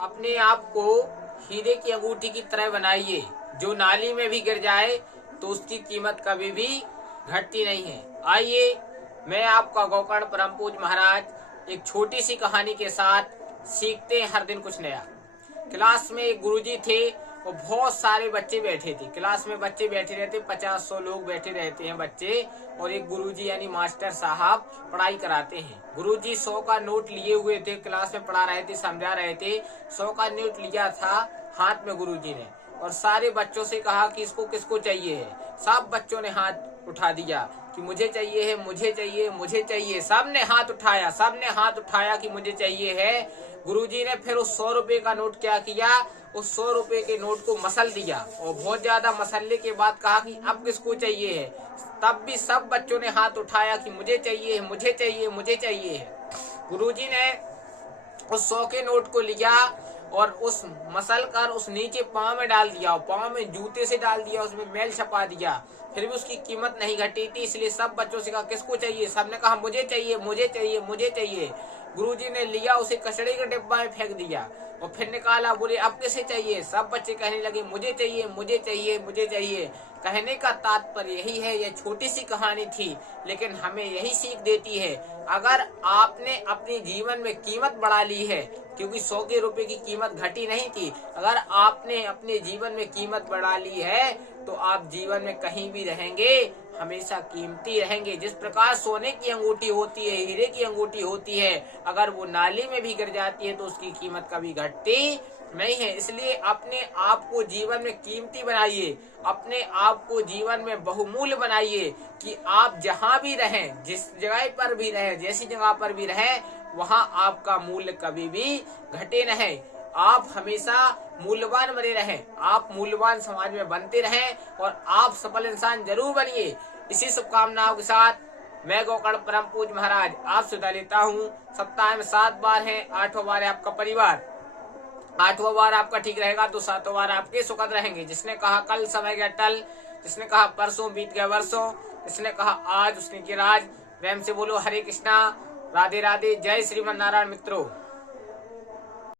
अपने आप को हीरे की अंगूठी की तरह बनाइए। जो नाली में भी गिर जाए तो उसकी कीमत कभी भी घटती नहीं है। आइए, मैं आपका गोकर्ण परम पूज्य महाराज एक छोटी सी कहानी के साथ सीखते हैं हर दिन कुछ नया। क्लास में एक गुरुजी थे और बहुत सारे बच्चे बैठे थे। क्लास में बच्चे बैठे रहते, 50-100 लोग बैठे रहते हैं बच्चे, और एक गुरुजी यानी मास्टर साहब पढ़ाई कराते हैं। गुरुजी 100 का नोट लिए हुए थे, क्लास में पढ़ा रहे थे, समझा रहे थे। 100 का नोट लिया था हाथ में गुरुजी ने, और सारे बच्चों से कहा कि इसको किसको चाहिए है। सब बच्चों ने हाथ उठा दिया कि मुझे चाहिए है, मुझे चाहिए, मुझे चाहिए। सब ने हाथ उठाया, सब ने हाथ उठाया कि मुझे चाहिए है। गुरुजी ने फिर उस 100 रुपए का नोट क्या किया, उस 100 रुपए के नोट को मसल दिया, और बहुत ज्यादा मसलने के बाद कहा कि अब किसको चाहिए है। तब भी सब बच्चों ने हाथ उठाया कि मुझे चाहिए है, मुझे चाहिए, मुझे चाहिए है। गुरुजी ने उस 100 के नोट को लिया और उस मसल कर उस नीचे पाँव में डाल दिया, पाँव में जूते से डाल दिया, उसमें मैल छपा दिया। फिर भी उसकी कीमत नहीं घटी थी, इसलिए सब बच्चों से कहा किसको चाहिए। सबने कहा मुझे चाहिए, मुझे चाहिए, मुझे चाहिए। गुरुजी ने लिया, उसे कचड़े के डिब्बा में फेंक दिया और फिर निकाला। बोले अब किसे चाहिए। सब बच्चे कहने लगे मुझे चाहिए, मुझे चाहिए, मुझे चाहिए। कहने का तात्पर्य यही है, यह छोटी सी कहानी थी लेकिन हमें यही सीख देती है। अगर आपने अपने जीवन में कीमत बढ़ा ली है, क्योंकि 100 के रुपए की कीमत घटी नहीं थी, अगर आपने अपने जीवन में कीमत बढ़ा ली है तो आप जीवन में कहीं भी रहेंगे हमेशा कीमती रहेंगे। जिस प्रकार सोने की अंगूठी होती है, हीरे की अंगूठी होती है, अगर वो नाली में भी गिर जाती है तो उसकी कीमत कभी घटती नहीं है। इसलिए अपने आप को जीवन में कीमती बनाइए, अपने आप को जीवन में बहुमूल्य बनाइए कि आप जहाँ भी रहें, जिस जगह पर भी रहें, जैसी जगह पर भी रहें, वहाँ आपका मूल्य कभी भी घटे नहीं। आप हमेशा मूल्यवान बने रहें, आप मूल्यवान समाज में बनते रहें और आप सफल इंसान जरूर बनिए। इसी शुभकामनाओं के साथ मैं गोकर्ण परम पूज्य महाराज आपसे विदा लेता हूँ। सप्ताह में 7 बार है, 8वां बार है आपका परिवार, 8वां बार आपका ठीक रहेगा तो 7वां बार आपके सुखद रहेंगे। जिसने कहा कल समय गया टल, जिसने कहा परसों बीत गया वर्षों, जिसने कहा आज उसने किया राज। प्रेम से बोलो हरे कृष्णा, राधे राधे, जय श्रीमन नारायण। मित्रों।